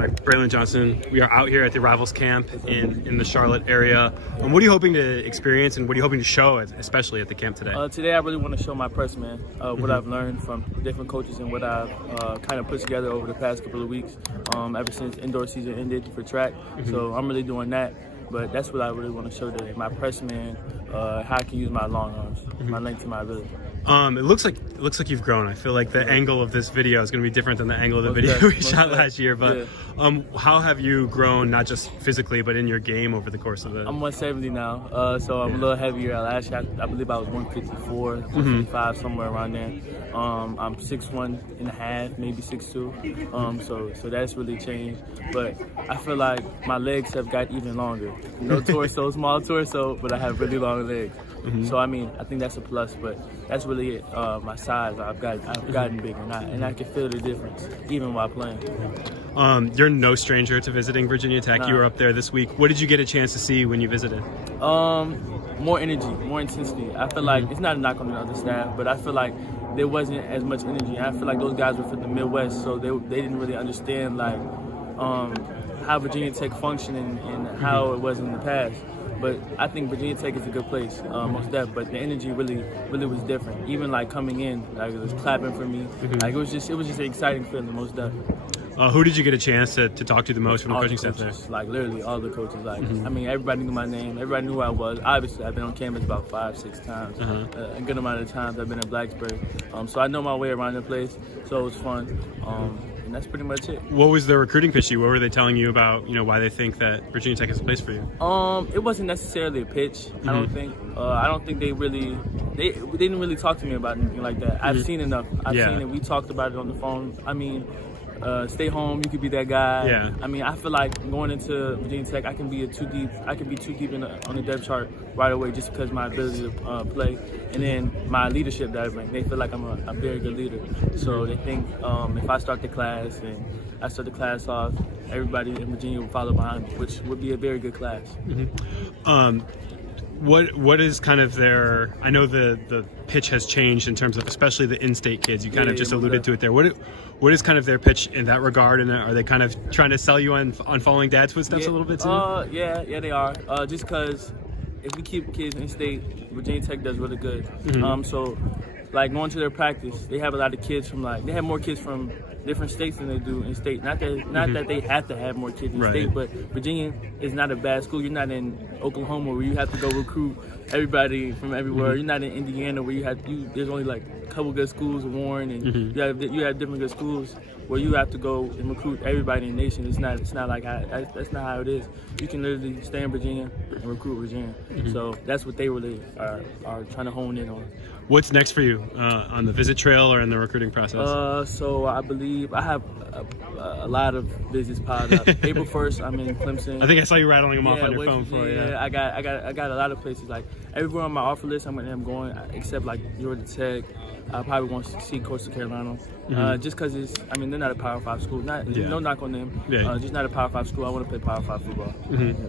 All right, Braylon Johnson. We are out here at the Rivals Camp in the Charlotte area. What are you hoping to experience, and what are you hoping to show, especially at the camp today? Today, I really want to show my press, man, what I've learned from different coaches and what I've kind of put together over the past couple of weeks, ever since indoor season ended for track. So I'm really doing that. But that's what I really want to show today. My press, man, how I can use my long arms, my length and my ability. It looks like you've grown. I feel like the angle of this video is going to be different than the angle of the video we shot last year. But how have you grown, not just physically, but in your game over the course of it? I'm 170 now, so I'm a little heavier. Last year, I believe I was 154, 155, somewhere around there. I'm 6'1.5", maybe 6'2". So that's really changed. But I feel like my legs have got even longer. No torso, small torso, but I have really long legs. So I mean, I think that's a plus. But that's really it. My size, I've gotten bigger, and I can feel the difference even while playing. You're no stranger to visiting Virginia Tech. You were up there this week. What did you get a chance to see when you visited? More energy, more intensity. I feel like it's not a knock on the other staff, but I feel like there wasn't as much energy. I feel like those guys were from the Midwest, so they didn't really understand like how Virginia Tech functioned and how it was in the past. But I think Virginia Tech is a good place, most definitely. But the energy really was different. Even like coming in, like it was clapping for me. Like it was just an exciting feeling, most definitely. Who did you get a chance to talk to the most from the coaching staff there? Like literally all the coaches. Like I mean, everybody knew my name. Everybody knew who I was. Obviously, I've been on campus about 5-6 times. A good amount of times I've been in Blacksburg. So I know my way around the place. So it was fun. And that's pretty much it. What was the recruiting pitch to you? What were they telling you about, why they think that Virginia Tech is a place for you? It wasn't necessarily a pitch. I don't think. I don't think they didn't really talk to me about anything like that. I've seen enough. I've seen it. We talked about it on the phone. I mean, stay home. You could be that guy. Yeah. I mean, I feel like going into Virginia Tech, I can be too deep on the depth chart right away just because my ability to play, and then my leadership that I bring. They feel like I'm a very good leader. So they think if I start the class and I start the class off, everybody in Virginia will follow behind me, which would be a very good class. What is kind of their? I know the pitch has changed in terms of especially the in-state kids. You kind of just alluded to it there. What is kind of their pitch in that regard? And are they kind of trying to sell you on following Dad's footsteps a little bit too? Yeah, they are. Just because if we keep kids in-state, Virginia Tech does really good. So like going to their practice, they have a lot of kids they have more kids from different states than they do in state. Not that they have to have more kids in state, but Virginia is not a bad school. You're not in Oklahoma where you have to go recruit everybody from everywhere. You're not in Indiana where there's only like a couple good schools, Warren, and you have different good schools where you have to go and recruit everybody in the nation. It's not like that's not how it is. You can literally stay in Virginia and recruit Virginia. So that's what they really are trying to hone in on. What's next for you on the visit trail or in the recruiting process? So I believe I have a lot of visits piled up. April 1st, I'm in Clemson. I think I saw you rattling them off on your phone for it. I got a lot of places. Like everywhere on my offer list, I'm going except like Georgia Tech. I probably want to see Coastal Carolina, just because they're not a Power 5 school. No knock on them. Just not a Power 5 school. I want to play Power 5 football.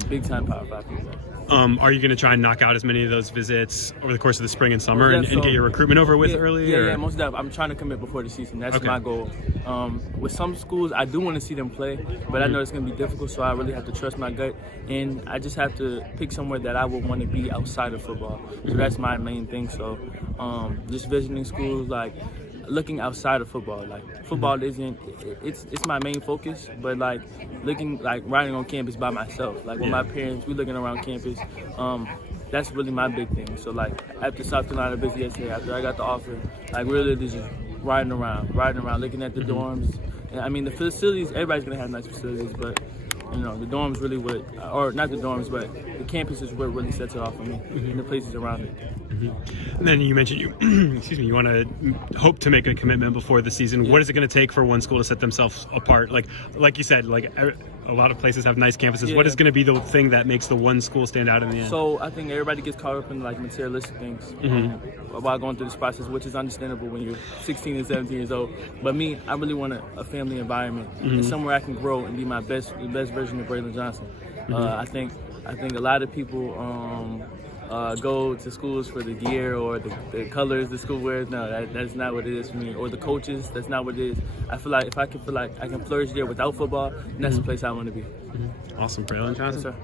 Big time Power 5 football. Are you going to try and knock out as many of those visits over the course of the spring and summer and get your recruitment over with early? Yeah, most definitely. I'm trying to commit before the season. That's my goal. With some schools, I do want to see them play, but I know it's going to be difficult, so I really have to trust my gut. And I just have to pick somewhere that I would want to be outside of football. So that's my main thing. So just visiting schools, like looking outside of football. Like football isn't it's my main focus, but like riding on campus by myself, like with my parents, we looking around campus. That's really my big thing. So like after South Carolina visit yesterday, after I got the offer, like really just riding around, looking at the dorms. And I mean the facilities, everybody's gonna have nice facilities, but the dorms really or not the dorms, but the campus is what really sets it off for me, and the places around it. And then you mentioned you want to hope to make a commitment before the season. What is it going to take for one school to set themselves apart? Like you said, like a lot of places have nice campuses. What is going to be the thing that makes the one school stand out in the end? So I think everybody gets caught up in like materialistic things while going through this process, which is understandable when you're 16 and 17 years old. But me, I really want a family environment and somewhere I can grow and be the best version of Braylon Johnson. I think a lot of people go to schools for the gear or the colors the school wears. No, that's not what it is for me. Or the coaches, that's not what it is. I feel like if I can feel like I can flourish there without football, then that's the place I want to be. Awesome, Braylon Johnson. Yes, sir.